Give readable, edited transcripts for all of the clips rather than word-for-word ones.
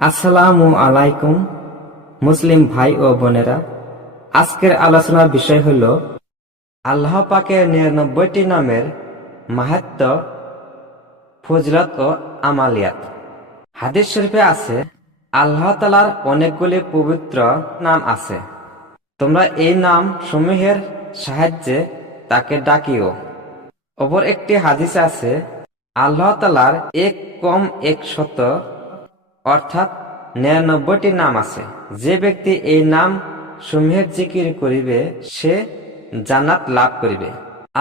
আসসালামু আলাইকুম মুসলিম ভাই ও বোনেরা, আজকের আলোচনার বিষয় হল আল্লাহ পাকের ৯৯টি নামের মাহাত্ম্য, ফজিলত ও আমালিয়াত। হাদিস শরীফে আছে, আল্লাহ তাআলার অনেকগুলি পবিত্র নাম আছে, তোমরা এই নাম সমূহের সাহায্যে তাকে ডাকিও। অপর একটি হাদিসে আছে, আল্লাহ তাআলার এক কম ১০০ অর্থাৎ ৯৯টি নাম আছে। যে ব্যক্তি এই নাম সমূহের জিকির করিবে সে জান্নাত লাভ করিবে।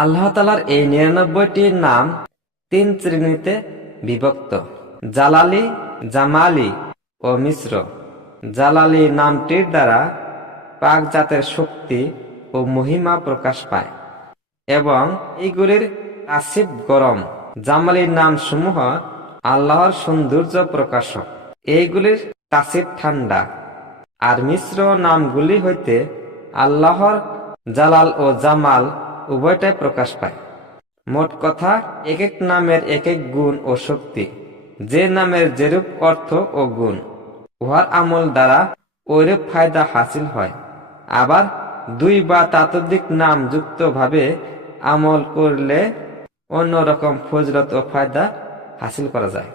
আল্লাহ তাআলার এই ৯৯টি নাম ৩ শ্রেণীতে বিভক্ত: জালালি, জামালি ও মিশ্র। জালালি নামটির দ্বারা পাক জাতের শক্তি ও মহিমা প্রকাশ পায় এবং এইগুলির তাসিফ গরম। জামালি নাম সমূহ আল্লাহর সৌন্দর্য প্রকাশক, এইগুলির তাসিফ ঠান্ডা। আর মিশ্র নামগুলি হইতে আল্লাহর জালাল ও জামাল উভয়টাই প্রকাশ পায়। মোট কথা, এক এক নামের এক এক গুণ ও শক্তি। যে নামের যেরূপ অর্থ ও গুণ, উহার আমল দ্বারা ঐরূপ ফায়দা হাসিল হয়। আবার দুই বা ততোধিক নাম যুক্ত ভাবে আমল করলে অন্যরকম ফজিলত ও ফায়দা হাসিল করা যায়।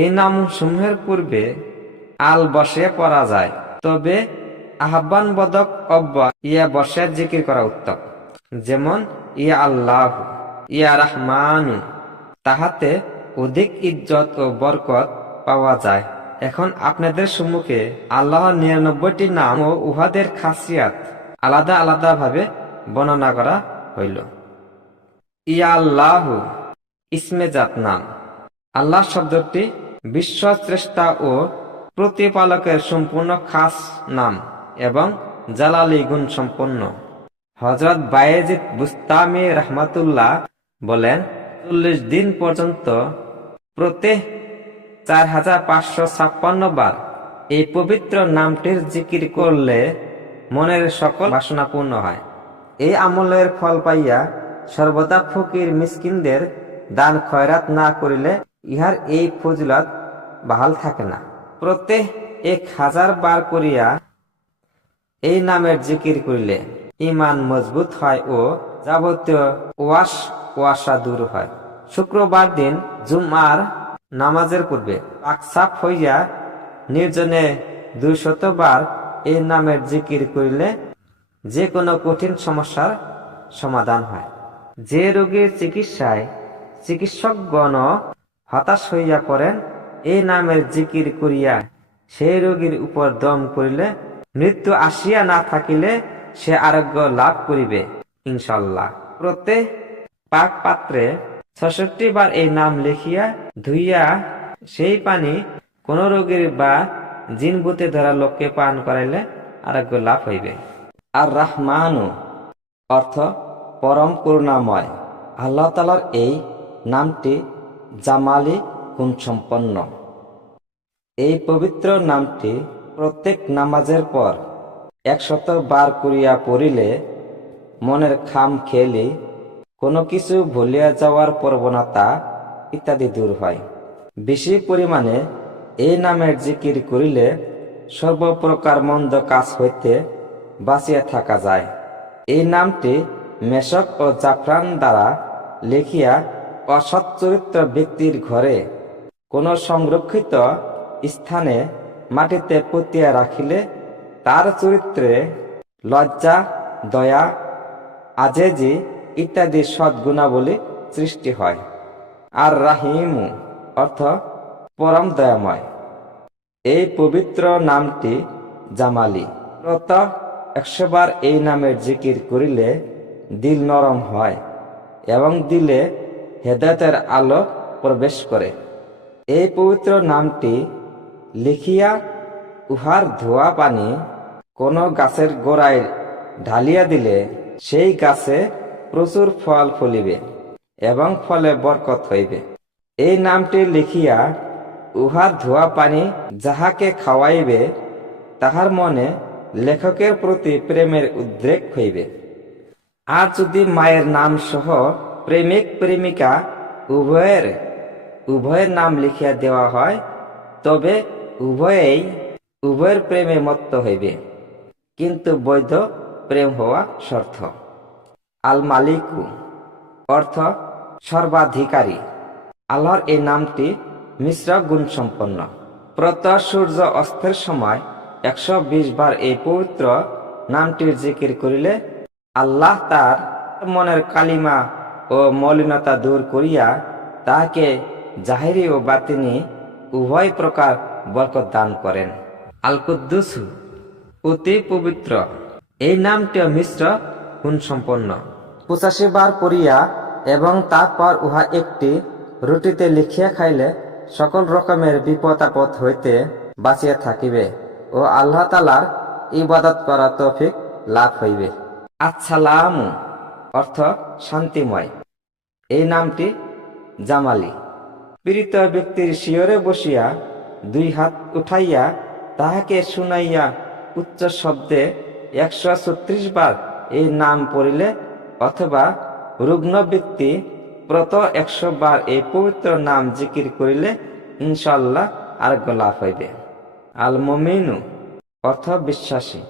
এই নাম সমূহের পূর্বে আল বসে পড়া যায়, তবে আহ্বান বদক অব্বা ইয়া বসে জিকির করা উত্তম। যেমন ইয়া আল্লাহ, ইয়া রহমানু, তাহাতে অধিক ইজ্জত ও বরকত পাওয়া যায়। এখন আপনাদের সম্মুখে আল্লাহর ৯৯টি নাম ও উহাদের খাসিয়াত আলাদা আলাদা ভাবে বর্ণনা করা হইল। ইয়া আল্লাহ ইসমে জাত নাম। আল্লাহ শব্দটি বিশ্বস্রষ্টা ও প্রতিপালকের সম্পূর্ণ খাস নাম এবং জালালি গুণ সম্পন্ন। হযরত বায়েজিদ বুস্তামি রাহমাতুল্লাহ বলেন, ৪০ দিন পর্যন্ত প্রত্যেক ৪৫৫৬ বার এই পবিত্র নামটির জিকির করলে মনের সকল বাসনা পূর্ণ হয়। এই আমলের ফল পাইয়া সর্বদা ফকির মিসকিনদের দান খয়রাত না করিলে ইহার এই ফজিলত বাহাল থাকে না। প্রত্যেক ১০০০ বার করিয়া এই নামের জিকির করিলে ঈমান মজবুত হয় ও যাবতীয় ওয়াসা দূর হয়। শুক্রবার দিন জুমআর নামাজের পূর্বে পাকসাফ হইয়া নির্জনে ২০০ বার এই নামের জিকির করিলে যে কোনো কঠিন সমস্যার সমাধান হয়। যে রোগীর চিকিৎসায় চিকিৎসকগণ হতাশ হইয়া পড়েন, এই নামের জিকির করিয়া সেই রোগীর উপর দম করিলে মৃত্যু আসিয়া না থাকিলে সে আরোগ্য লাভ করিবে ইনশাআল্লাহ। প্রত্যেক পাক পাত্রে ৬৬ বার এই নাম লিখিয়া ধুইয়া সেই পানি কোন রোগীর বা জিনভূতে ধরা লোককে পান করাইলে আরোগ্য লাভ হইবে। আর রহমানু অর্থ পরম করুণাময়। আল্লাহ তাআলার এই নামটি জামালি গুণ সম্পন্ন। এই পবিত্র নামটি প্রত্যেক নামাজের পর ১০০ বার করিয়া পড়িলে মনের খাম খেয়ালি, কোনো কিছু ভুলিয়া যাওয়ার প্রবণতা ইত্যাদি দূর হয়। বেশি পরিমাণে এই নামের জিকির করিলে সর্বপ্রকার মন্দ কাজ হইতে বাঁচিয়া থাকা যায়। এই নামটি মেশক ও জাফরান দ্বারা লিখিয়া অসৎ চরিত্র ব্যক্তির ঘরে কোনো সংরক্ষিত স্থানে মাটিতে পুঁতিয়া রাখিলে তার চরিত্রে লজ্জা, দয়া, আজেজি ইত্যাদি সদ্গুণাবলী সৃষ্টি হয়। আর রাহিমু অর্থ পরম দয়াময়। এই পবিত্র নামটি জামালি। প্রত্যহ ১০০ বার এই নামের জিকির করিলে দিল নরম হয় এবং দিলে হেদায়েতের আলো প্রবেশ করে। এই পবিত্র নামটি লিখিয়া উহার ধোয়া পানি কোনো গাছের গোড়ায় ঢালিয়া দিলে সেই গাছে প্রচুর ফল ফলিবে এবং ফলে বরকত হইবে। এই নামটি লিখিয়া উহার ধোয়া পানি যাহাকে খাওয়াইবে তাহার মনে লেখকের প্রতি প্রেমের উদ্রেক হইবে। আর যদি মায়ের নাম সহ প্রেমিক প্রেমিকা উভয়ের নাম লিখিয়া দেওয়া হয়, তবে উভয়ের প্রেমে মত্ত হইবে, কিন্তু বৈধ প্রেম হওয়া শর্ত। আল মালিকু অর্থ সর্বাধিকারী। আল্লাহর এই নামটি মিশ্র গুণ সম্পন্ন। প্রত্যহ সূর্য অস্তের সময় 120 বার এই পবিত্র নামটির জিকির করিলে আল্লাহ তার মনের কালিমা ও মলিনতা দূর করিয়া তাহাকে জাহিরি ও বাতিনি উভয় প্রকার বরকত দান করেন। আল কুদ্দুস অতি পবিত্র। এই নামটিও মিশ্র গুণ সম্পন্ন। 85 বার পড়িয়া এবং তারপর উহা একটি রুটিতে লিখিয়া খাইলে সকল রকমের বিপদ আপদ হইতে বাঁচিয়া থাকিবে ও আল্লাহ তাআলার ইবাদত করা তৌফিক লাভ হইবে। আসসালামু অর্থ শান্তিময়। এই নামটি জামালি। পীড়িত ব্যক্তির শিয়রে বসিয়া 2 হাত উঠাইয়া তাহাকে শুনাইয়া উচ্চ শব্দে 136 বার এই নাম পড়িলে অথবা রুগ্ন ব্যক্তি প্রত 100 বার এই পবিত্র নাম জিকির করিলে ইনশাআল্লাহ আরোগ্য লাভ হইবে। আল মুমিনু অর্থ বিশ্বাসী।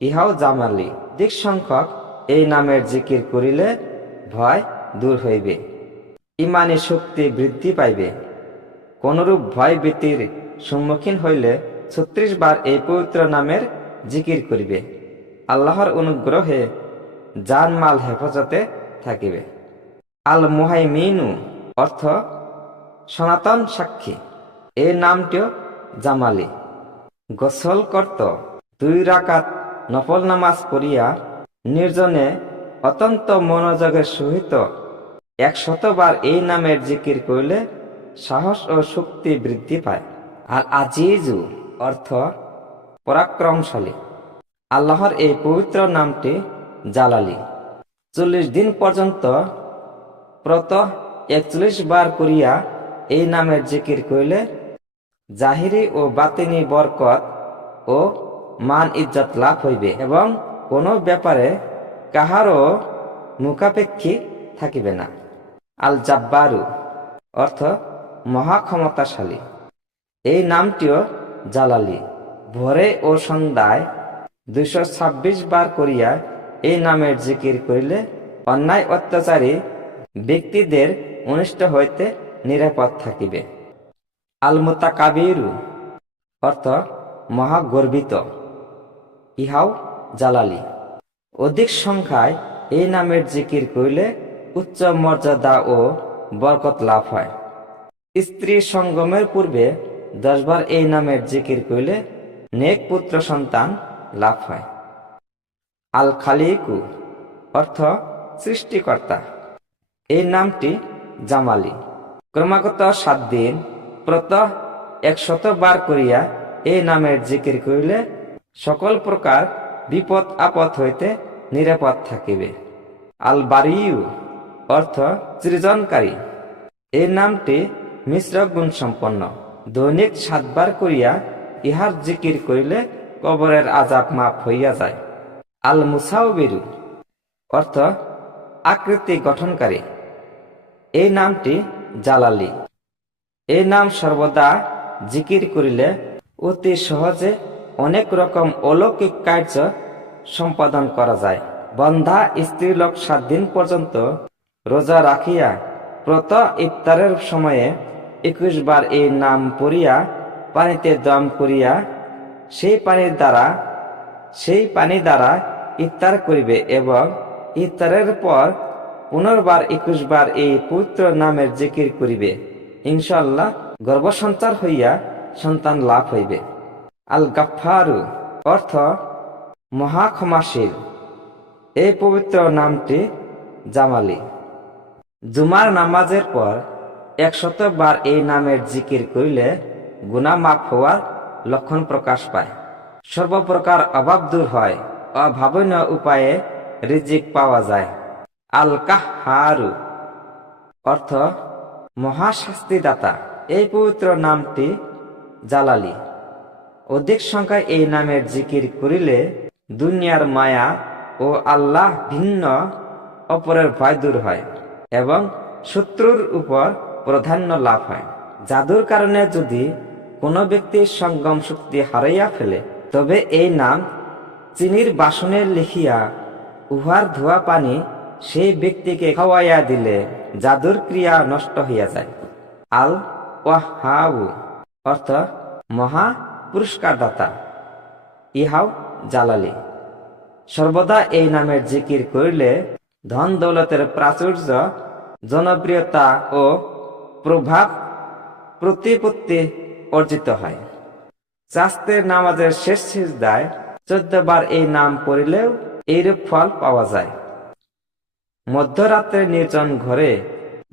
ইহাও জামালি। অধিক সংখ্যক এই নামের জিকির করিলে ভয় দূর হইবে, ইমানি শক্তি বৃদ্ধি পাইবে। কোনরূপ ভয় ভীতির সম্মুখীন হইলে 36 বার এই পবিত্র নামের জিকির করিবে। আল্লাহর অনুগ্রহে জানমাল হেফাজতে থাকিবে। আল মুহাইমিনু অর্থ সনাতন সাক্ষী। এই নামটিও জামালি। গোসল করত 2 রাকাত নফল নামাজ পড়িয়া নির্জনে অত্যন্ত মনোযোগের সহিত 100 বার এই নামের জিকির করিলে সাহস ও শক্তি বৃদ্ধি পায়। আর আজিজু অর্থ পরাক্রমশালী। আল্লাহর এই পবিত্র নামটি জালালি। 40 দিন পর্যন্ত প্রতঃ 41 বার করিয়া এই নামের জিকির করিলে জাহিরি ও বাতিনি বরকত ও মান ইজ্জত লাভ হইবে এবং কোনো ব্যাপারে কাহারও মুখাপেক্ষী থাকিবে না। আল জাব্বারু অর্থ মহাক্ষমতাশালী। এই নামটিও জালালি। ভোরে ও সন্ধ্যায় 226 বার করিয়া এই নামের জিকির করিলে অন্যায় অত্যাচারী ব্যক্তিদের অনিষ্ট হইতে নিরাপদ থাকিবে। আল মুতাকাবিরু অর্থ মহাগর্বিত। ইহাও জালালি। অধিক সংখ্যায় এই নামের জিকির করিলে উচ্চ মর্যাদা ও বরকত লাভ হয়। স্ত্রী সঙ্গমের পূর্বে 10 বার এই নামের জিকির করিলে নেক পুত্র সন্তান লাভ হয়। আল খালিকু অর্থ সৃষ্টিকর্তা। এই নামটি জামালি। ক্রমাগত 7 দিন প্রতঃ 100 বার করিয়া এই নামের জিকির করিলে সকল প্রকার বিপদ আপদ হইতে নিরাপদ থাকিবে। আল বারিউ অর্থ সৃজনকারী। এই নামটি মিশ্র গুণ সম্পন্ন। দৈনিক 7 বার করিয়া ইহার জিকির করিলে কবরের আযাব মাফ হইয়া যায়। আল মুসাউবিরু অর্থ আকৃতি গঠনকারী। এই নামটি জালালি। এই নাম সর্বদা জিকির করিলে অতি সহজে অনেক রকম অলৌকিক কার্য সম্পাদন করা যায়। বন্ধা স্ত্রীলোক 7 দিন পর্যন্ত রোজা রাখিয়া প্রতঃ ইফতারের সময়ে 21 বার এই নাম পড়িয়া পানিতে দম করিয়া সেই পানি দ্বারা ইফতার করিবে এবং ইফতারের পর পুনর্বার 21 বার এই পবিত্র নামের জিকির করিবে। ইনশাআল্লাহ গর্ভসঞ্চার হইয়া সন্তান লাভ হইবে। আল গাফফারু অর্থ মহাক্ষমাশীল। এই পবিত্র নামটি জামালি। জুমার নামাজের পর 100 বার এই নামের জিকির করিলে গুনাহ মাফ হওয়ার লক্ষণ প্রকাশ পায়। সর্বপ্রকার অভাব দূর হয়। অভাবনীয় উপায়ে রিজিক পাওয়া যায়। আল কাহ্হারু অর্থ মহাশাস্তিদাতা। এই পবিত্র নামটি জালালি। অধিক সংখ্যায় এই নামের জিকির করিলে দুনিয়ার মায়া ও আল্লাহ ভিন্ন অপরের ভয় দূর হয় এবং শত্রুর উপর প্রাধান্য লাভ হয়। জাদুর কারণে যদি কোনো ব্যক্তির সঙ্গম শক্তি হারাইয়া ফেলে, তবে এই নাম চিনির বাসনে লিখিয়া উহার ধোয়া পানি সেই ব্যক্তিকে খাওয়াইয়া দিলে জাদুর ক্রিয়া নষ্ট হইয়া যায়। আল ওয়াহাবু অর্থ মহা পুরস্কারদাতা, ইহাও জালালি। সর্বদা এই নামের জিকির করিলে ধন দৌলতের প্রাচুর্য, জনপ্রিয়তা ও প্রভাব প্রতিপত্তি অর্জিত হয়। চাস্তের নামাজের শেষ সিজদায় 14 বার এই নাম পড়িলেও এইরূপ ফল পাওয়া যায়। মধ্যরাত্রে নির্জন ঘরে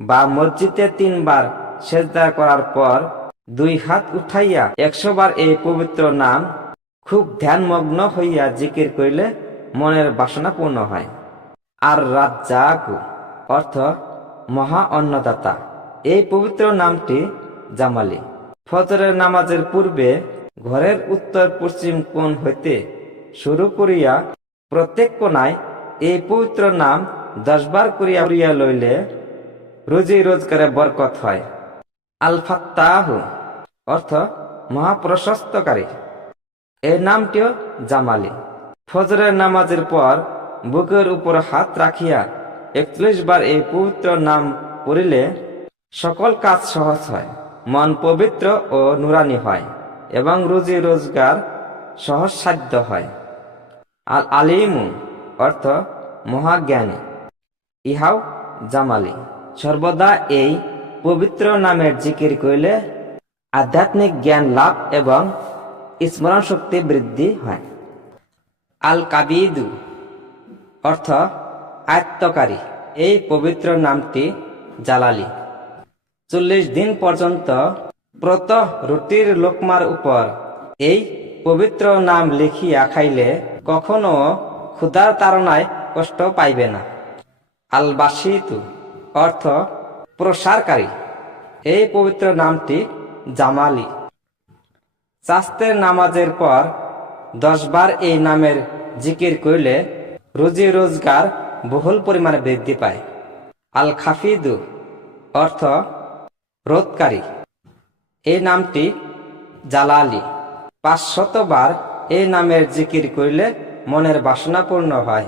বা মসজিদে 3 বার সেজদা করার পর 2 হাত উঠাইয়া 100 বার এই পবিত্র নাম খুব ধ্যানমগ্ন হইয়া জিকির করিলে মনের বাসনা পূর্ণ হয়। আর রাজ্জাকু অর্থ মহা অন্নদাতা, এই পবিত্র নামটি জামালি। ফজরের নামাজের পূর্বে ঘরের উত্তর পশ্চিম কোণ হইতে শুরু করিয়া প্রত্যেক কোণায় এই পবিত্র নাম 10 বার করিয়া লইলে রুজি রোজগারে বরকত হয়। আল ফাত্তাহু অর্থ মহাপ্রশস্তকারী, এই নামটিও জামালি। ফজরের নামাজের পর বুকের উপর হাত রাখিয়া 41 বার এই পবিত্র নাম পড়িলে সকল কাজ সহজ হয়, মন পবিত্র ও নুরানি হয় এবং রুজি রোজগার সহজসাধ্য হয়। আল আলিমু অর্থ মহাজ্ঞানী, ইহাও জামালি। সর্বদা এই পবিত্র নামের জিকির করিলে আধ্যাত্মিক জ্ঞান লাভ এবং স্মরণ শক্তি বৃদ্ধি হয়। আল কাবিদু অর্থ আয়ত্তকারী, এই পবিত্র নামটি জালালি। 40 দিন পর্যন্ত প্রতঃ রুটির লোকমার উপর এই পবিত্র নাম লিখিয়া খাইলে কখনো ক্ষুধার তাড়নায় কষ্ট পাইবে না। আল বাসিতু অর্থ প্রসারকারী, এই পবিত্র নামটি জামালি। চাস্তের নামাজের পর 10 বার এই নামের জিকির করিলে রুজি রোজগার বহুল পরিমাণে বৃদ্ধি পায়। আল খাফিদু অর্থ রোধকারী, এই নামটি জালালি। 500 বার এই নামের জিকির করিলে মনের বাসনা পূর্ণ হয়।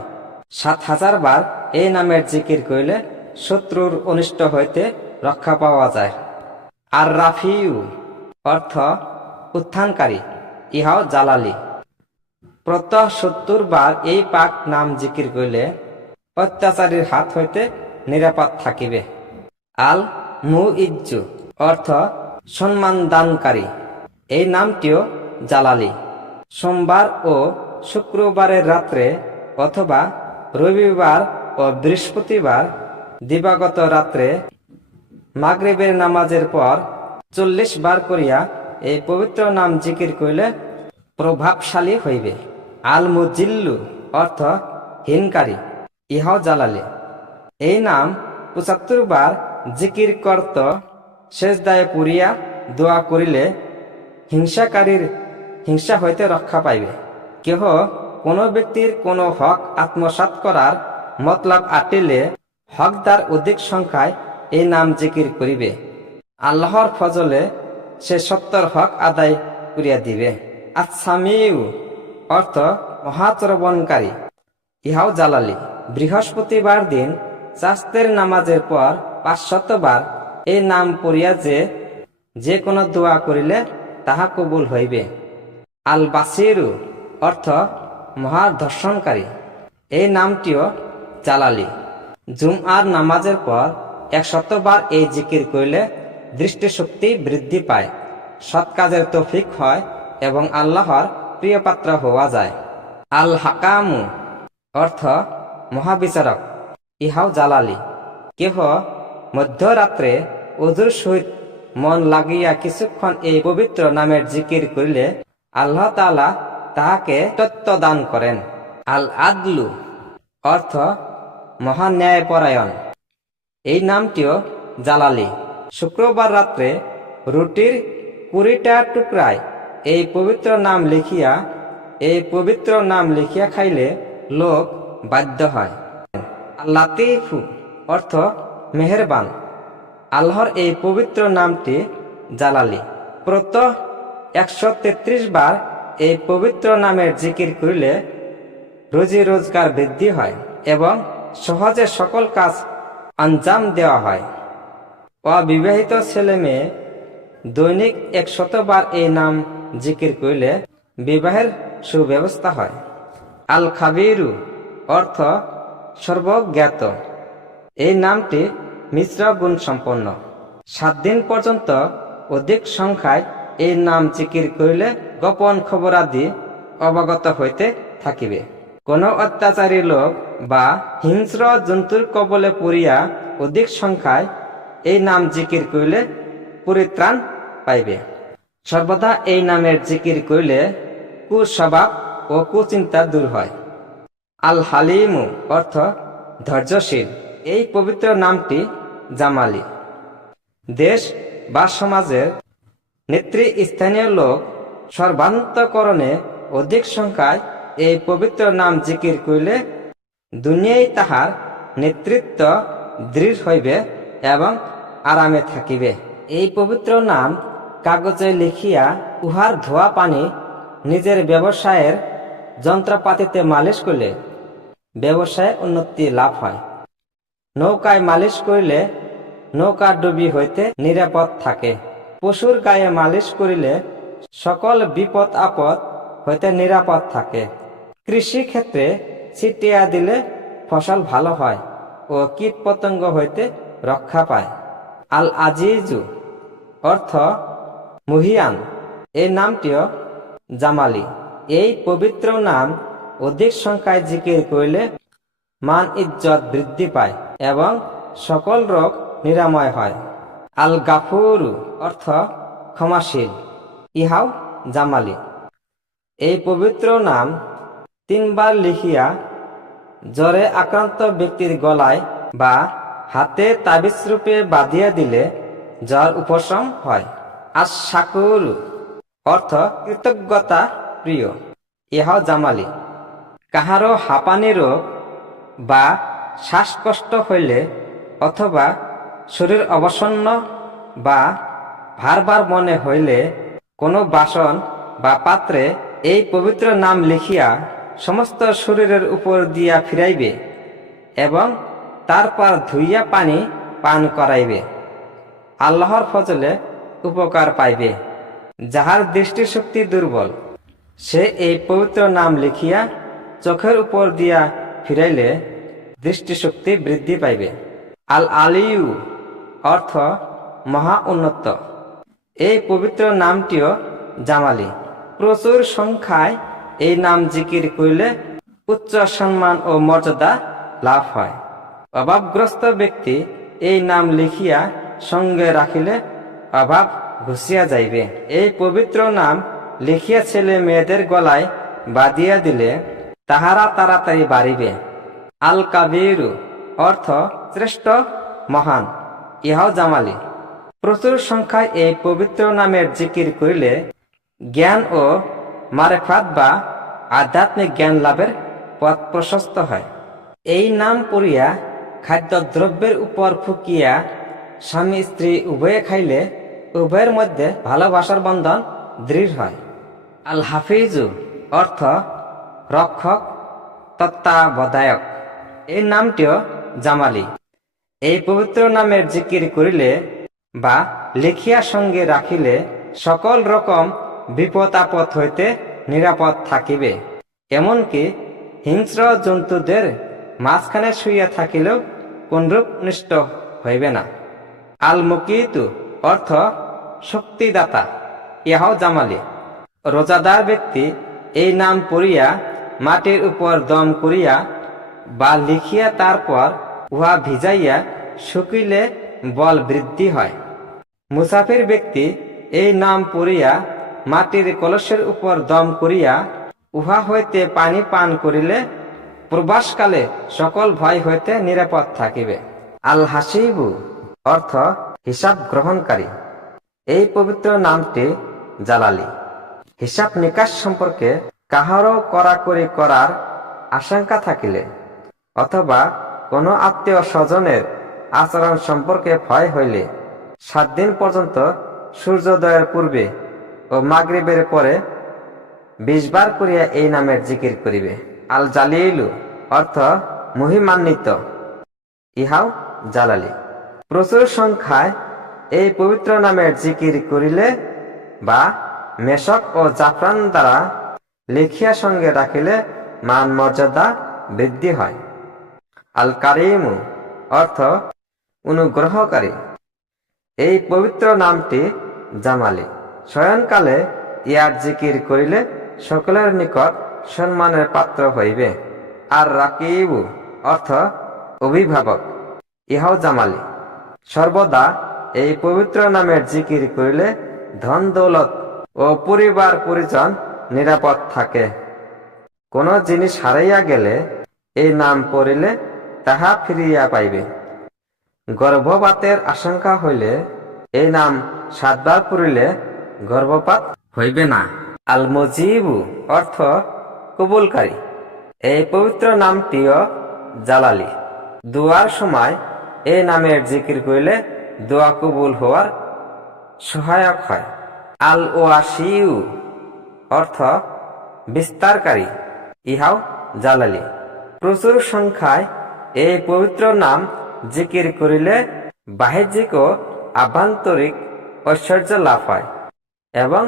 7000 বার এই নামের জিকির করিলে শত্রুর অনিষ্ট হইতে রক্ষা পাওয়া যায়। আর রাফিউ অর্থ উত্থানকারী, ইহাও জালালি। প্রত্যহ 70 বার এই পাক নাম জিকির করিলে অত্যাচারীর হাত হইতে নিরাপদ থাকিবে। আল মুইজ্জু অর্থ সম্মান দানকারী, এই নামটিও জালালি। সোমবার ও শুক্রবারের রাত্রে অথবা রবিবার ও বৃহস্পতিবার দিবাগত রাত্রে মাগরিবের নামাজের পর 40 বার করিয়া এই পবিত্র নাম জিকির করিলে প্রভাবশালী হইবে। আল মুজিল্লু অর্থ হিনকারী, ইহাও জালালি। এই নাম 75 বার জিকির করত সেজদায় পুরিয়া দোয়া করিলে হিংসাকারীর হিংসা হইতে রক্ষা পাইবে। কেহ কোনো ব্যক্তির কোনো হক আত্মসাৎ করার মতলব আটিলে হকদার অধিক সংখ্যায় এই নাম জিকির করিবে, আল্লাহর ফজলে সে 70 হক আদায় করিয়া দিবে। আসামিউ অর্থ মহাচরবণকারী, ইহাও জালালি। বৃহস্পতিবার দিন চাস্তের নামাজের পর 500 বার এই নাম পড়িয়া যে কোনো দোয়া করিলে তাহা কবুল হইবে। আল বাসিরু অর্থ মহাদর্শনকারী, এই নামটিও জালালি। জুমআর নামাজের পর 100 বার এই জিকির করিলে দৃষ্টিশক্তি বৃদ্ধি পায়, সৎ কাজের তৌফিক হয় এবং আল্লাহর প্রিয়পাত্র হওয়া যায়। আল হাকামু অর্থ মহাবিচারক, ইহাও জালালি। কেহ মধ্যরাত্রে অজুর সহিত মন লাগিয়া কিছুক্ষণ এই পবিত্র নামের জিকির করিলে আল্লাহ তাআলা তাহাকে তত্ত্ব দান করেন। আল আদলু অর্থ মহান্যায়পরায়ণ, এই নামটিও জালালি। শুক্রবার রাত্রে রুটির 20টা টুকরায় এই পবিত্র নাম লিখিয়া খাইলে লোক বাধ্য হয়। লাতিফু অর্থ মেহেরবান, আল্লাহর এই পবিত্র নামটি জালালি। প্রত্যহ 133 বার এই পবিত্র নামের জিকির করিলে রুজি রোজগার বৃদ্ধি হয় এবং সহজে সকল কাজ আঞ্জাম দেওয়া হয়। অবিবাহিত ছেলে মেয়ে দৈনিক 100 বার এই নাম জিকির করিলে বিবাহের সুব্যবস্থা হয়। আল খাবিরু অর্থ সর্বজ্ঞাত। এই নামটি মিশ্র গুণ সম্পন্ন। 7 দিন পর্যন্ত অধিক সংখ্যায় এই নাম জিকির করিলে গোপন খবরাদি অবগত হইতে থাকিবে। কোন অত্যাচারী লোক বা হিংস্র জন্তুর কবলে পড়িয়া অধিক সংখ্যায় এই নাম জিকির করিলে পরিত্রাণ পাইবে। সর্বদা এই নামের জিকির করিলে কুস্বভাব ও কুচিন্তা দূর হয়। আল হালিমু অর্থ ধৈর্যশীল। এই পবিত্র নামটি জামালি। দেশ বা সমাজের নেতৃস্থানীয় লোক সর্বান্তকরণে অধিক সংখ্যায় এই পবিত্র নাম জিকির করিলে দুনিয়ায় তাহার নেতৃত্ব দৃঢ় হইবে এবং আরামে থাকিবে। এই পবিত্র নাম কাগজে লিখিয়া উহার ধোয়া পানি নিজের ব্যবসায়ের যন্ত্রপাতিতে মালিশ করিলে ব্যবসায়ে উন্নতি লাভ হয়। নৌকায় মালিশ করিলে নৌকা ডুবি হইতে নিরাপদ থাকে। পশুর গায়ে মালিশ করিলে সকল বিপদ আপদ হইতে নিরাপদ থাকে। কৃষি ক্ষেত্রে ছিটিয়া দিলে ফসল ভালো হয় ও কীট পতঙ্গ হইতে রক্ষা পায়। আল আজিজু অর্থ মুহিয়ান। এই নামটিও জামালি। এই পবিত্র নাম অধিক সংখ্যায় জিকির করিলে মান ইজ্জত বৃদ্ধি পায় এবং সকল রোগ নিরাময় হয়। আল গাফুরু অর্থ ক্ষমাশীল। ইহাও জামালি। এই পবিত্র নাম 3 বার লিখিয়া জ্বরে আক্রান্ত ব্যক্তির গলায় বা হাতে তাবিজ রূপে বাঁধিয়া দিলে জ্বর উপশম হয়। আশ-শাকুরু অর্থ কৃতজ্ঞতা প্রিয়। ইহাও জামালি। কাহারো হাঁপানি রোগ বা শ্বাসকষ্ট হইলে অথবা শরীর অবসন্ন বা ভারবার মনে হইলে কোনো বাসন বা পাত্রে এই পবিত্র নাম লিখিয়া সমস্ত শরীরের উপর দিয়া ফিরাইবে এবং তারপর ধুইয়া পানি পান করাইবে। আল্লাহর ফজলে উপকার পাইবে। যাহার দৃষ্টিশক্তি দুর্বল সে এই পবিত্র নাম লিখিয়া চোখের উপর দিয়া ফিরাইলে দৃষ্টিশক্তি বৃদ্ধি পাইবে। আল আলিউ অর্থ মহা উন্নত। এই পবিত্র নামটিও জামালি। প্রচুর সংখ্যায় এই নাম জিকির করিলে উচ্চ সম্মান ও মর্যাদা লাভ হয়। অভাবগ্রস্ত ব্যক্তি এই নাম লিখিয়া সঙ্গে রাখিলে অভাব ঘুষিয়া যাইবে। এই পবিত্র নাম লিখিয়া ছেলে মেয়েদের গলায় বাঁধিয়া দিলে তাহারা তাড়াতাড়ি বাড়িবে। আল কাবিরু অর্থ শ্রেষ্ঠ মহান। ইহাও জামালি। প্রচুর সংখ্যায় এই পবিত্র নামের জিকির করিলে জ্ঞান ও মারেফাত বা আধ্যাত্মিক জ্ঞান লাভের পথ প্রশস্ত হয়। এই নাম পড়িয়া খাদ্যদ্রব্যের উপর ফুকিয়া স্বামী স্ত্রী উভয়ে খাইলে উভয়ের মধ্যে ভালোবাসার বন্ধন দৃঢ় হয়। আল হাফিজু অর্থ রক্ষক তত্ত্বাবধায়ক। এই নামটিও জামালি। এই পবিত্র নামের জিকির করিলে বা লিখিয়া সঙ্গে রাখিলে সকল রকম বিপদ আপদ হইতে নিরাপদ থাকিবে। এমনকি হিংস্র জন্তুদের মাঝখানে শুইয়া থাকিলেও কোনরূপ নিষ্ঠ হইবে না। আল মুকিতু অর্থ শক্তিদাতা। ইহাও জামালি। রোজাদার ব্যক্তি এই নাম পড়িয়া মাটির উপর দম করিয়া বা লিখিয়া তারপর উহা ভিজাইয়া শুকিলে বল বৃদ্ধি হয়। মুসাফির ব্যক্তি এই নাম পড়িয়া মাটির কলসের উপর দম করিয়া উহা হইতে পানি পান করিলে প্রবাসকালে সকল ভয় হইতে নিরাপদ থাকিবে। আল হাসিবু অর্থ হিসাব গ্রহণকারী। এই পবিত্র নামটি জালালি। হিসাব নিকাশ সম্পর্কে কাহারও কড়াকড়ি করার আশঙ্কা থাকিলে অথবা কোনো আত্মীয় স্বজনের আচরণ সম্পর্কে ভয় হইলে 7 দিন পর্যন্ত সূর্যোদয়ের পূর্বে ও মাগরিবের পরে 20 বার করিয়া এই নামের জিকির করিবে। আল জালিলু অর্থ মহিমান্বিত, ইহাও জালালি। প্রচুর সংখ্যায় এই পবিত্র নামের জিকির করিলে বা মেশক ও জাফরান দ্বারা লিখিয়া সঙ্গে রাখিলে মান মর্যাদা বৃদ্ধি হয়। আল কারিমু অর্থ অনুগ্রহকারী। এই পবিত্র নামটি জামালি। শয়নকালে ইয়ার জিকির করিলে সকলের নিকট সম্মানের পাত্র হইবে। আর রাকিবু অর্থ অভিভাবক, ইহাও জামালি। সর্বদা এই পবিত্র নামের জিকির করিলে ধন দৌলত ও পরিবার পরিজন নিরাপদ থাকে। কোন জিনিস হারাইয়া গেলে এই নাম পড়িলে তাহা ফিরিয়া পাইবে। গর্ভপাতের আশঙ্কা হইলে এই নাম 7 বার পড়িলে গর্ভপাত হইবে না। আল মুজিবু অর্থ কবুলকারী। এই পবিত্র নামটিও জালালি। দোয়ার সময় এই নামের জিকির করিলে দোয়া কবুল হওয়ার সহায়ক হয়। আল ওয়াসিউ অর্থ বিস্তারকারী, ইহাও জালালি। প্রচুর সংখ্যায় এই পবিত্র নাম জিকির করিলে বাহ্যিক ও আভ্যন্তরিক ঐশ্বর্য লাভ হয় এবং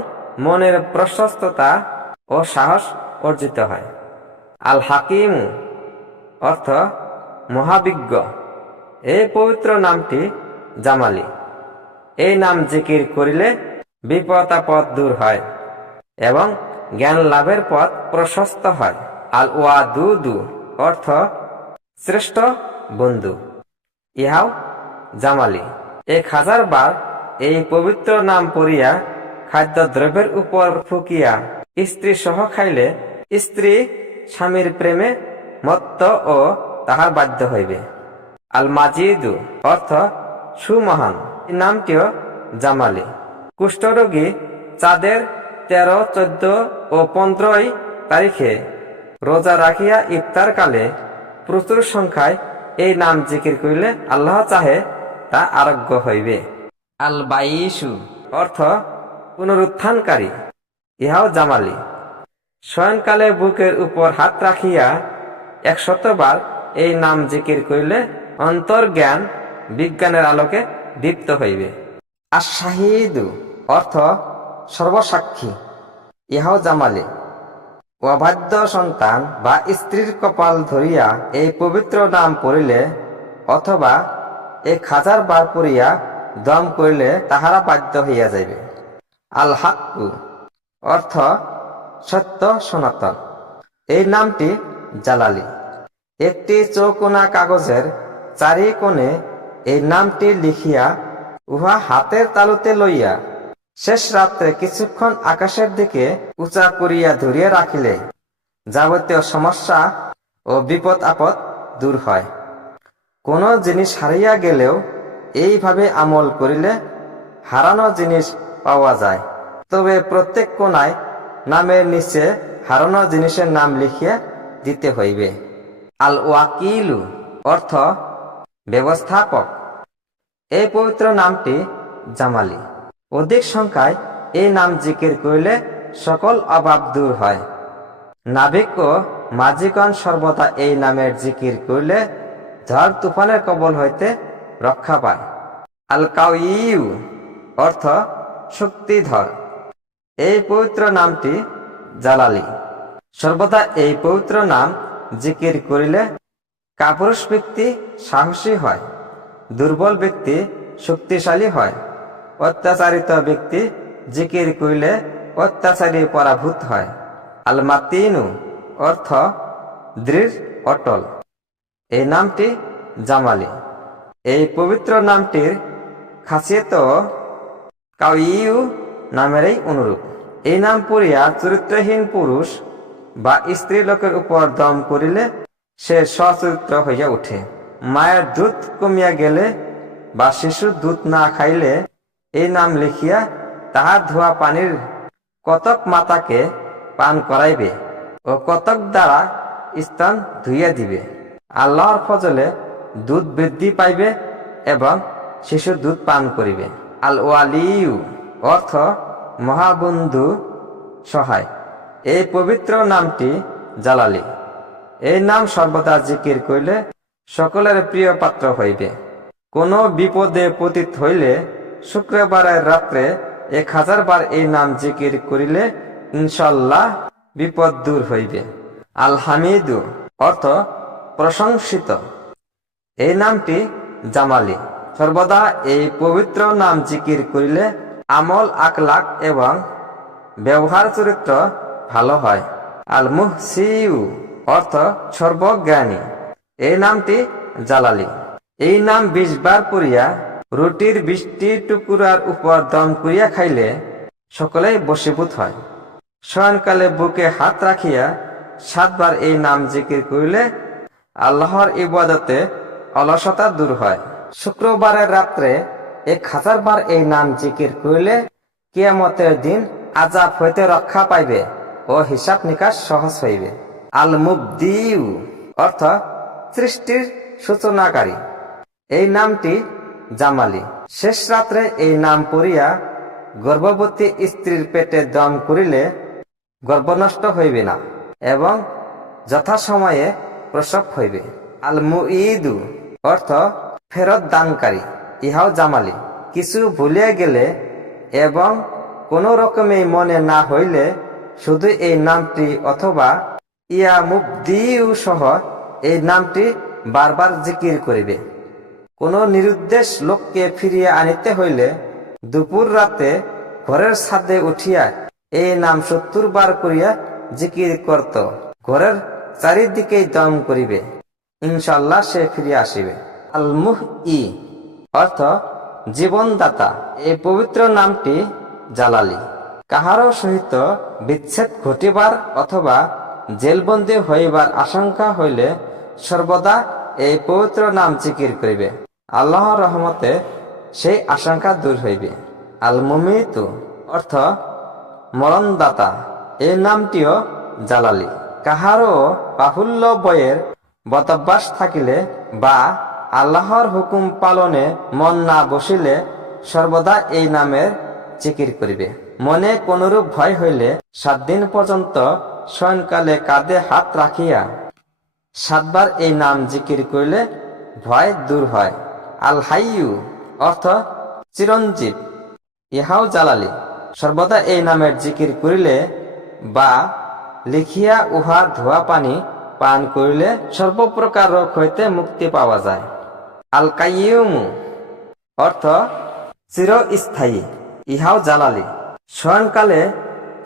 মনের প্রশস্ততা ও সাহস অর্জিত হয়। আল হাকিম অর্থ মহাবিজ্ঞ। এই পবিত্র নামটি জামালি। এই নাম জিকির করিলে বিপদ আপদ দূর হয় এবং জ্ঞান লাভের পথ প্রশস্ত হয়। আল ওয়াদুদু অর্থ শ্রেষ্ঠ বন্ধু, ইহাও জামালি। 1000 বার এই পবিত্র নাম পড়িয়া খাদ্য দ্রব্যের উপর ফুকিয়া স্ত্রী সহ খাইলে স্ত্রী স্বামীর প্রেমে মত্ত ও তাহার বাধ্য হইবে। আল মাজিদু অর্থ সুমহান। এই নামটিও জামালি। কুষ্ঠরোগী চাঁদের 13, 14 ও 15 তারিখে রোজা রাখিয়া ইফতার কালে প্রচুর সংখ্যায় এই নাম জিকির করিলে আল্লাহ চাহে তা আরোগ্য হইবে। আল বাইশু অর্থ পুনরুত্থানকারী, ইহাও জামালি। শয়নকালে বুকের উপর হাত রাখিয়া 100 বার এই নাম জিকির করিলে অন্তর্জ্ঞান বিজ্ঞানের আলোকে দীপ্ত হইবে। আর শাহিদু অর্থ সর্বসাক্ষী, ইহাও জামালি। অবাধ্য সন্তান বা স্ত্রীর কপাল ধরিয়া এই পবিত্র নাম পড়িলে অথবা 1000 বার পড়িয়া দম করিলে তাহারা বাধ্য হইয়া যাইবে। আল হাক্কু অর্থ সত্য সনাতন। এই নামটি জালালি। একটি চৌকোনা কাগজের 4 কোণে এই নামটি লিখিয়া উহা হাতের তালুতে লইয়া শেষ রাত্রে কিছুক্ষণ আকাশের দিকে উঁচা করিয়া ধরিয়া রাখিলে যাবতীয় সমস্যা ও বিপদ আপদ দূর হয়। কোন জিনিস হারিয়া গেলেও এইভাবে আমল করিলে হারানো জিনিস পাওয়া যায়। তবে প্রত্যেক কোণায় নামের নিচে হারানো জিনিসের নাম লিখিয়া দিতে হইবে। আল ওয়াকিলু অর্থ ব্যবস্থাপক। এই পবিত্র নামটি জামালি। অধিক সংখ্যায় এই নাম জিকির করিলে সকল অভাব দূর হয়। নাবিক ও মাঝিগণ সর্বদা এই নামের জিকির করিলে ঝড় তুফানের কবল হইতে রক্ষা পায়। আল কাউইউ অর্থ শক্তিধর। এই পবিত্র নামটি জালালি। সর্বদা এই পবিত্র নাম জিকির করিলে কাপুরুষ ব্যক্তি সাহসী হয়, দুর্বল ব্যক্তি শক্তিশালী হয়, অত্যাচারিত ব্যক্তি জিকির করিলে অত্যাচারী পরাভূত হয়। আল মাতিনু অর্থ দৃঢ় অটল। এই নামটি জামালি। এই পবিত্র নামটির খাসিয়ত কাউইউ নামেরই অনুরূপ। এই নাম পড়িয়া চরিত্রহীন পুরুষ বা স্ত্রী লোকের উপর দম করিলে সে সচরিত্র হইয়া উঠে। মায়ের দুধ কমিয়া গেলে বা শিশু দুধ না খাইলে এই নাম লিখিয়া তাহার ধোয়া পানির কতক মাতাকে পান করাইবে ও কতক দ্বারা স্তন ধুইয়া দিবে। আল্লাহর ফজলে দুধ বৃদ্ধি পাইবে এবং শিশু দুধ পান করিবে। আল ওয়ালিউ অর্থ মহাবন্ধু সহায়। এই পবিত্র নামটি জালালি। এই নাম সর্বদা জিকির করিলে সকলের প্রিয় পাত্র হইবে। কোনো বিপদে পতিত হইলে শুক্রবারের রাত্রে 1000 বার এই নাম জিকির করিলে ইনশাল্লাহ বিপদ দূর হইবে। আল হামিদু অর্থ প্রশংসিত। এই নামটি জামালি। সর্বদা এই পবিত্র নাম জিকির করিলে আমল আখলাক এবং ব্যবহার চরিত্র ভালো হয়। আল মুহসিউ অর্থ সর্বজ্ঞানী। এই নামটি জালালি। এই নাম 20 বার পড়িয়া রুটির 20টি টুকুরার উপর দম করিয়া খাইলে সকলেই বশীভূত হয়। শয়নকালে বুকে হাত রাখিয়া 7 বার এই নাম জিকির করিলে আল্লাহর ইবাদতে অলসতা দূর হয়। শুক্রবারের রাত্রে 1000 বার এই নাম জিকির করিলে কিয়ামতের দিন আযাব হইতে রক্ষা পাইবে ও হিসাব নিকাশ সহজ হইবে। আল মুবদিউ অর্থ সৃষ্টির সূচনাকারী। এই নামটি জামালি। শেষ রাত্রে এই নাম পড়িয়া গর্ভবতী স্ত্রীর পেটে দম করিলে গর্ভ নষ্ট হইবে না এবং যথাসময়ে প্রসব হইবে। আল মুঈদু অর্থ ফেরত দানকারী। ইহাও জামালি। কিছু ভুলিয়া গেলে এবং কোনো রকমে মনে না হইলে শুধু এই নামটি অথবা ইয়া মুবদিউ সহ এই নামটি বারবার জিকির করিবে। কোনো নিরুদ্দেশ লোককে ফিরিয়ে আনিতে হইলে দুপুর রাতে ঘরের ছাদে উঠিয়া এই নাম 70 বার করিয়া জিকির করত। ঘরের চারিদিকে দম করিবে, ইনশাল্লাহ সে ফিরিয়া আসিবে। আল মুহই অর্থ জীবনদাতা। এই পবিত্র নামটি জালালি। কাহারও সহিত বিচ্ছেদ ঘটিবার অথবা জেলবন্দী হইবার আশঙ্কা হইলে সর্বদা এই পবিত্র নাম জিকির করিবে। আল্লাহর রহমতে সেই আশঙ্কা দূর হইবে। আল মুমিতু অর্থ মরণদাতা। এই নামটিও জালালি। কাহারও বাহুল্য বয়ের বদভ্যাস থাকিলে বা আল্লাহর হুকুম পালনে মন না বসিলে সর্বদা এই নামের জিকির করিবে। মনে কোনরূপ ভয় হইলে 7 দিন পর্যন্ত শয়নকালে কাঁধে হাত রাখিয়া 7 বার এই নাম জিকির করিলে ভয় দূর হয়। আল হাইয়ু অর্থ চিরঞ্জীব। ইহাও জালালি। সর্বদা এই নামের জিকির করিলে বা লিখিয়া উহার ধোয়া পানি পান করিলে সর্বপ্রকার রোগ হইতে মুক্তি পাওয়া যায়। আল কাইয়ুম অর্থ চিরস্থায়ী। ইহাও জালালি। শয়নকালে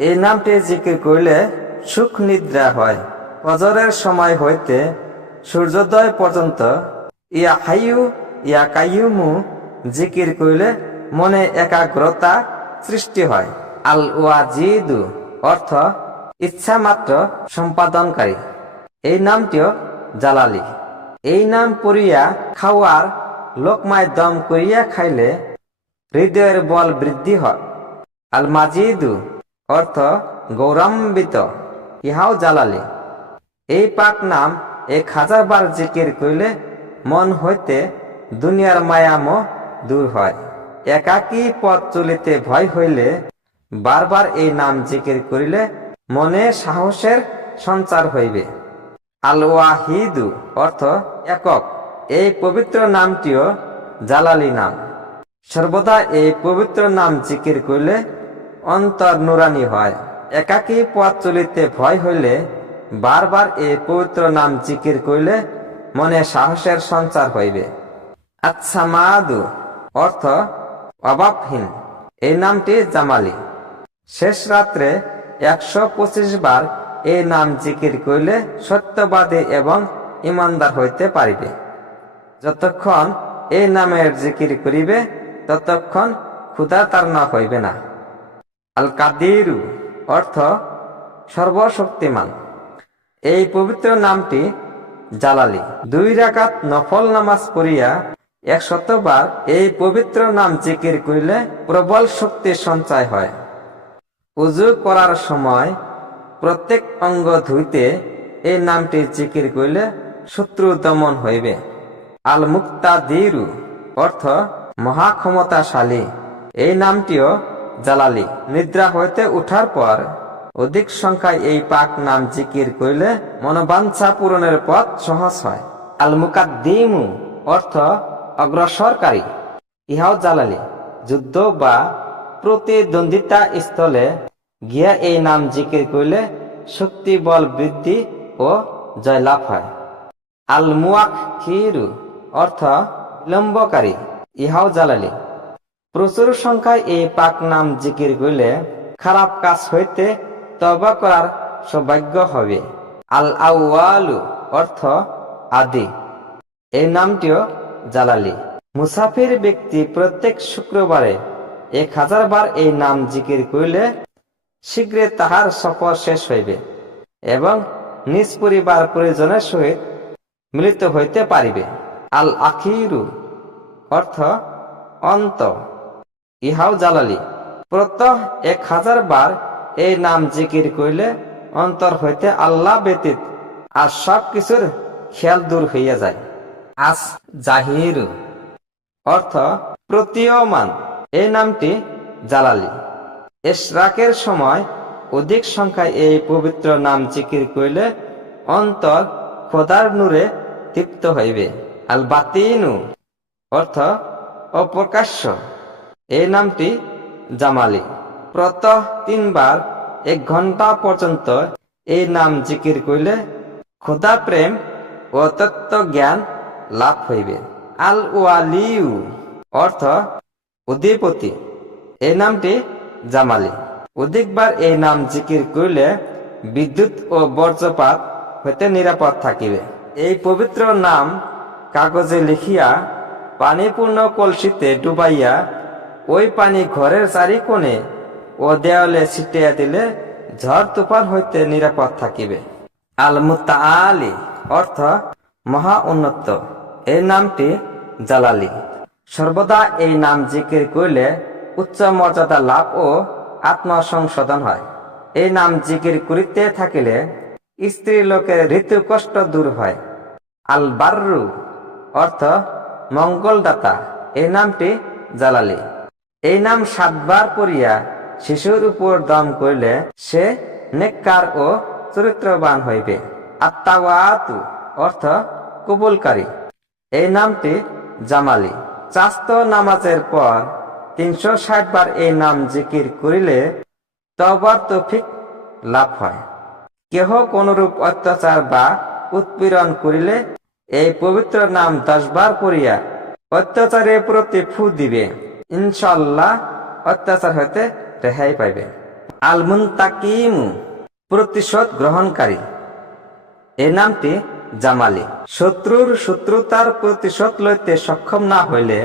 এই নামটি জিকির করিলে সুখ নিদ্রা হয়। ফজরের সময় হইতে সূর্যোদয় পর্যন্ত ইয়া হাইয়ু ইয়া কাইয়ুমু জিকির করিলে মনে একাগ্রতা সৃষ্টি হয়। আল ওয়াজিদু অর্থ ইচ্ছা মাত্র সম্পাদনকারী। এই নামটিও জালালি। এই নাম পড়িয়া খাওয়ার লোকমায় দম করিয়া খাইলে হৃদয়ের বল বৃদ্ধি হয়। আল মাজিদু অর্থ গৌরম্বিত। ইহাও জালালি। এই পাক নাম 1000 বার জিকির করিলে মন হইতে দুনিয়ার মায়ামোহ দূর হয়। একাকী পথ চলিতে ভয় হইলে বারবার এই নাম জিকির করিলে মনে সাহসের সঞ্চার হইবে। আল ওয়াহিদু অর্থ একক। এই পবিত্র নামটিও জালালি নাম। সর্বদা এই পবিত্র নাম জিকির করিলে অন্তর নুরানি হয়। একাকী পথ চলিতে ভয় হইলে বারবার এই পবিত্র নাম জিকির করিলে মনে সাহসের সঞ্চার হইবে। আচ্ছামাদু অর্থ অভাবহীন। এই নামটি জামালি। শেষ রাত্রে 125 বার এই নাম জিকির করিলে সত্যবাদী এবং ইমানদার হইতে পারিবে। যতক্ষণ এই নামের জিকির করিবে ততক্ষণ ক্ষুধা তাড়না হইবে না। আল কাদিরু অর্থ সর্বশক্তিমান। এই পবিত্র নামটি জালালি। 2 রাকাত নফল নামাজ পড়িয়া 100 বার এই পবিত্র নাম জিকির করিলে প্রবল শক্তি সঞ্চয় হয়। উযু করার সময় প্রত্যেক অঙ্গ ধুইতে এই নামটি জিকির করিলে শত্রু দমন হইবে। আল মুক্তাদিরু অর্থ মহাক্ষমতাশালী। এই নামটিও জালালি। নিদ্রা হইতে উঠার পর অধিক সংখ্যায় এই পাক নাম জিকির করিলে মনোবাঞ্ছা পূরণের পথ সহজ হয়। আল মুকাদ্দিমু অর্থ অগ্রসরকারী, ইহাও জালালি। যুদ্ধ বা প্রতিদ্বন্দ্বিতা স্থলে গিয়া এই নাম জিকির করিলে শক্তি বল বৃদ্ধি ও জয়লাভ হয়। আল মুআখিরু অর্থ বিলম্বকারী, ইহাও জালালি। প্রচুর সংখ্যায় এই পাক নাম জিকির করিলে খারাপ কাজ হইতে তওবা করার সৌভাগ্য হবে। আল আউয়ালু অর্থ আদি, এই নামটিও জালালি। মুসাফির ব্যক্তি প্রত্যেক শুক্রবারে 1000 বার এই নাম জিকির করিলে শীঘ্রে তাহার সফর শেষ হইবে এবং নিজ পরিবার পরিজনের সহিত মিলিত হইতে পারিবে। আল আখিরু অর্থ অন্ত, ইহাও জালালি। প্রত্যহ 1000 বার এই নাম জিকির করিলে অন্তর হইতে আল্লাহ ব্যতীত আর সব কিছুর খেয়াল দূর হইয়া যায়। আস জাহিরু অর্থ প্রতীয়মান, এই নামটি জালালি। ইশরাকের সময় অধিক সংখ্যায় এই পবিত্র নাম জিকির করিলে অন্তর খোদার নূরে তৃপ্ত হইবে। আল বাতিনু অর্থ অপ্রকাশ্য, এই নামটি জামালি। প্রত্যহ 3 বার 1 ঘন্টা পর্যন্ত এই নাম জিকির করিলে খোদা প্রেম ও তত্ত্ব জ্ঞান লাভ হইবে। আল ওয়ালিউ অর্থ অধিপতি, এই নামটি জামালি। অধিকবার এই নাম জিকির করিলে বিদ্যুৎ ও বজ্রপাত হইতে নিরাপদ থাকিবে। এই পবিত্র নাম কাগজে লিখিয়া পানিপূর্ণ কলসিতে ডুবাইয়া ওই পানি ঘরের চারিকোণে ও দেওয়ালে ছিটিয়া দিলে ঝড় তুফান হইতে নিরাপদ থাকিবে। আল মুতাআলি অর্থ মহা উন্নত, এই নামটি জালালি। সর্বদা এই নাম জিকির করিলে উচ্চ মর্যাদা লাভ ও আত্মসংশোধন হয়। এই নাম জিকির করিতে থাকিলে স্ত্রী লোকের ঋতু কষ্ট দূর হয়। আল বাররু অর্থ মঙ্গলদাতা, এই নামটি জালালি। এই নাম 7 বার পড়িয়া শিশুর উপর দম করিলে সে নেককার ও চরিত্রবান হইবে। আত্তাওয়াতু অর্থ কবুলকারী, এই নামটি জামালি। চাস্ত নামাজের পর 360 বার এই নাম জিকির করিলে তওবার তৌফিক লাভ হয়। কেহ কোনরূপ অত্যাচার বা উৎপীড়ন করিলে এই পবিত্র নাম 10 বার পড়িয়া অত্যাচারের প্রতি ফু দিবে, ইনশাআল্লাহ অত্যাচার হইতে রেহাই পাইবে। আল মুনতাকিমু প্রতিশোধ গ্রহণকারী, এই নামটি জামালি। শত্রুর শত্রুতার প্রতিশোধ লইতে সক্ষম না হইলে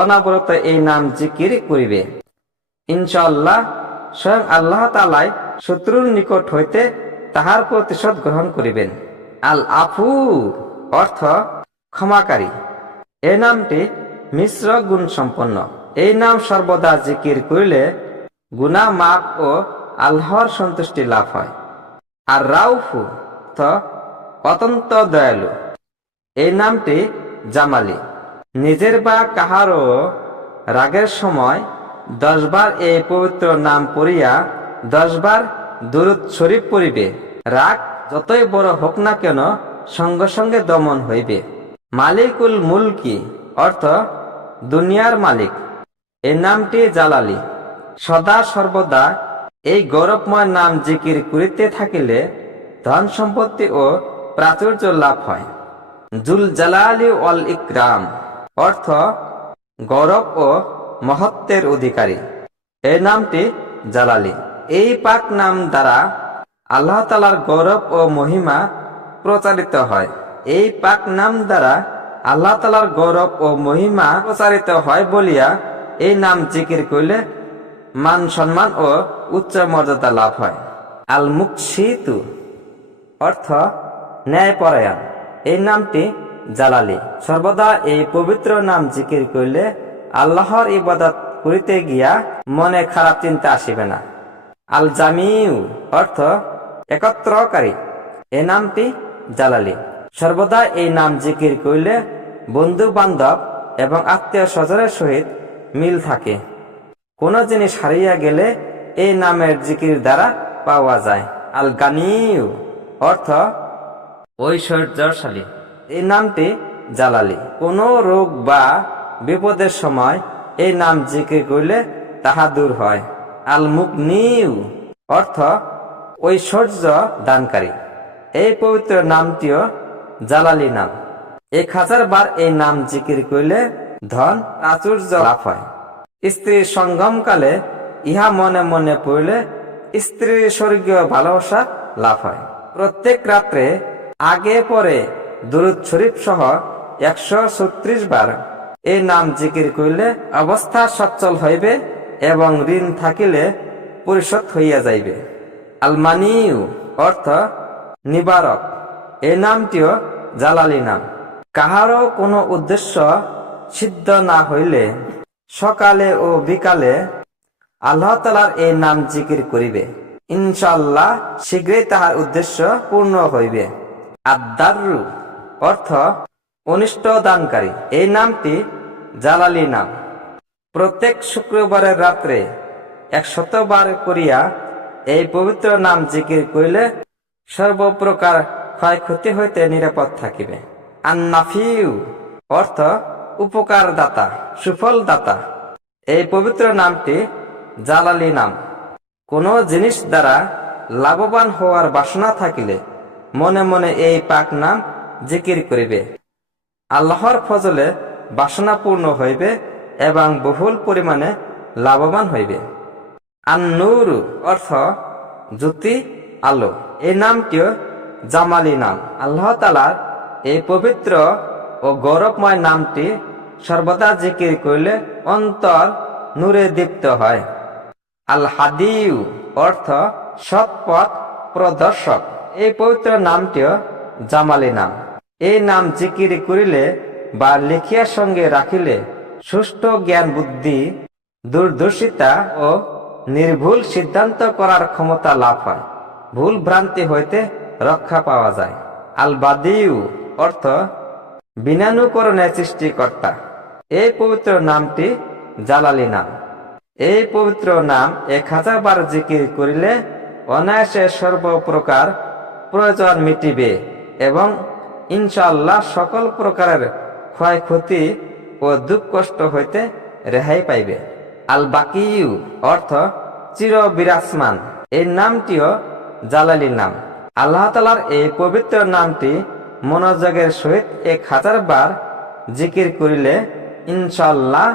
অনাবরত এই নাম জিকির করিবে, ইনশাআল্লাহ স্বয়ং আল্লাহ তাআলাই শত্রুর নিকট হইতে তাহার প্রতিশোধ গ্রহণ করিবেন। আল আফু অর্থ ক্ষমাকারী, এই নামটি মিশ্র গুণ সম্পন্ন। এই নাম সর্বদা জিকির করিলে গুনাহ মাফ ও আল্লাহর সন্তুষ্টি লাভ হয়। আর রাউফু অর্থ অত্যন্ত দয়ালু, এই নামটি জামালি। নিজের বা কাহারও রাগের সময় 10 বার এই পবিত্র নাম পড়িয়া 10 বার দুরূদ শরীফ পড়িবে। রাগ যতই বড় হোক না কেন সঙ্গে সঙ্গে দমন হইবে। মালিকুল মুলকি অর্থ দুনিয়ার মালিক, এই নামটি জালালি। সদা সর্বদা এই গৌরবময় নাম জিকির করিতে থাকিলে ধন সম্পত্তি ও প্রাচুর্য লাভ হয়। জুল জালালি ওয়াল ইকরাম অর্থ গৌরব ও মহত্বের অধিকারী, এই নামটি জালালি। এই পাক নাম দ্বারা আল্লাহ তাআলার গৌরব ও মহিমা প্রচারিত হয়। এই পাক নাম দ্বারা আল্লাহ তাআলার গৌরব ও মহিমা প্রচারিত হয় বলিয়া এই নাম জিকির করিলে মান সম্মান ও উচ্চ মর্যাদা লাভ হয়। আল মুকসিতু অর্থ ন্যায়পরায়ণ, এই নামটি জালালি। সর্বদা এই পবিত্র নাম জিকির করিলে আল্লাহর ইবাদত করিতে গিয়া মনে খারাপ চিন্তা আসিবে না। আল জামিউ অর্থ একত্রকারী, এই নামটি জালালি। সর্বদা এই নাম জিকির করিলে বন্ধু বান্ধব এবং আত্মীয় স্বজনের সহিত মিল থাকে। কোন জিনিস হারিয়ে গেলে এই নামের জিকির দ্বারা পাওয়া যায়। আল গানিউ অর্থ ঐশ্বর্যশালী। এই নামটি জালালি। কোন রোগ বা বিপদের সময় এই নাম জিকির করলে তাহা দূর হয়। আল মুগনিউ অর্থ ঐশ্বর্য দানকারী। এই পবিত্র নামটিও জালালি নাম। 1000 বার এই নাম জিকির করলে ধন প্রাচুর্য লাভ হয়। স্ত্রীর সঙ্গমকালে ইহা মনে মনে পড়লে স্ত্রীর স্বর্গীয় ভালোবাসা লাভ হয়। প্রত্যেক রাত্রে আগে পরে দুরূদ শরীফ সহ 136 বার এই নাম জিকির করলে অবস্থা সচ্ছল হইবে এবং ঋণ থাকিলে পরিশোধ হইয়া যাইবে। আলমানিউ অর্থ নিবারক। এই নামটিও জালালি নাম। কাহারও কোনো উদ্দেশ্য সিদ্ধ না হইলে সকালে ও বিকালে আল্লাহ তাআলার এই নাম জিকির করিবে, ইনশাআল্লাহ শীঘ্রই তাহার উদ্দেশ্য পূর্ণ হইবে। আদ-দাররু অর্থ অনিষ্ট দানকারী। এই নামটি জালালি নাম। প্রত্যেক শুক্রবারের রাত্রে 100 বার করিয়া এই পবিত্র নাম জিকির করিলে সর্বপ্রকার ক্ষয়ক্ষতি হইতে নিরাপদ থাকিবে। আন-নাফিউ অর্থ উপকার দাতা, সুফল দাতা। এই পবিত্র নামটি জালালি নাম। কোন জিনিস দ্বারা লাভবান হওয়ার বাসনা থাকিলে মনে মনে এই পাক নাম জিকির করিবে। আল্লাহর ফজলে বাসনা পূর্ণ হইবে এবং বহুল পরিমাণে লাভবান হইবে। আন-নূর অর্থ জ্যোতি, আলো। এই নামটিও জামালি নাম। আল্লাহ তাআলার এই পবিত্র ও গৌরবময় নামটি সর্বদা জিকির করিলে অন্তর নূরে দীপ্ত হয়। আল হাদিউ অর্থ সৎ পথ প্রদর্শক। এই পবিত্র নামটিও জামালি নাম। এই নাম জিকির করিলে বা লিখিয়া সঙ্গে রাখিলে সুষ্ঠু জ্ঞান বুদ্ধি, দূরদর্শিতা ও নির্ভুল সিদ্ধান্ত করার ক্ষমতা লাভ হয়। ভুল ভ্রান্তি হইতে রক্ষা পাওয়া যায়। আল বাদিউ অর্থ বিনানুকরণের সৃষ্টিকর্তা। এই পবিত্র নামটি জালালি নাম। এই পবিত্র নাম 1000 বার জিকির করিলে অনায়াসে সর্বপ্রকার প্রয়োজন মিটিবে এবং ইনশাআল্লাহ সকল প্রকারের ক্ষয়ক্ষতি ও দুঃখ কষ্ট হইতে রেহাই পাইবে। আল বাকিউ অর্থ চির বিরাজমান। এই নামটিও জালালি নাম। আল্লাহ তাআলার এই পবিত্র নামটি মনোযোগের সহিত 1000 বার জিকির করিলে ইনশাআল্লাহ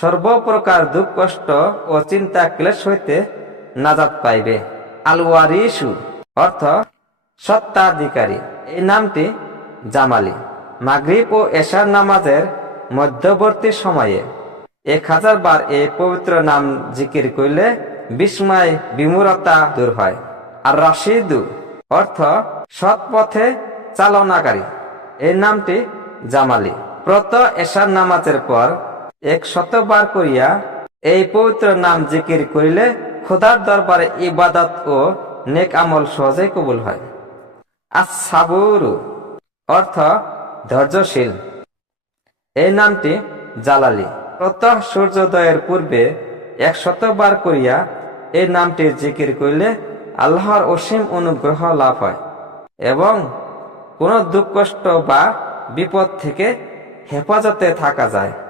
সর্বপ্রকার দুঃখ কষ্ট ও চিন্তা ক্লেশ হইতে নাজাত পাইবে। আল ওয়ারিসু অর্থ সত্তাধিকারী। এই নামটি জামালি। মাগরিব ও এশার নামাজের মধ্যবর্তী সময়ে 1000 বার এই পবিত্র নাম জিকির করিলে বিস্ময় বিমূঢ়তা দূর হয়। আর রাশিদু অর্থ সৎ পথে চালনাকারী। এই নামটি জামালি। প্রত এশার নামাজের পর 100 বার করিয়া এই পবিত্র নাম জিকির করিলে খোদার দরবারে ইবাদত ও নেক আমল সহজেই কবুল হয়। আস-সাবুরু অর্থ ধৈর্যশীল। এই নামটি জালালি। প্রত্যহ সূর্যোদয়ের পূর্বে 100 বার করিয়া এই নামটি জিকির করিলে আল্লাহর অসীম অনুগ্রহ লাভ হয় এবং কোনো দুঃখ কষ্ট বা বিপদ থেকে হেফাজতে থাকা যায়।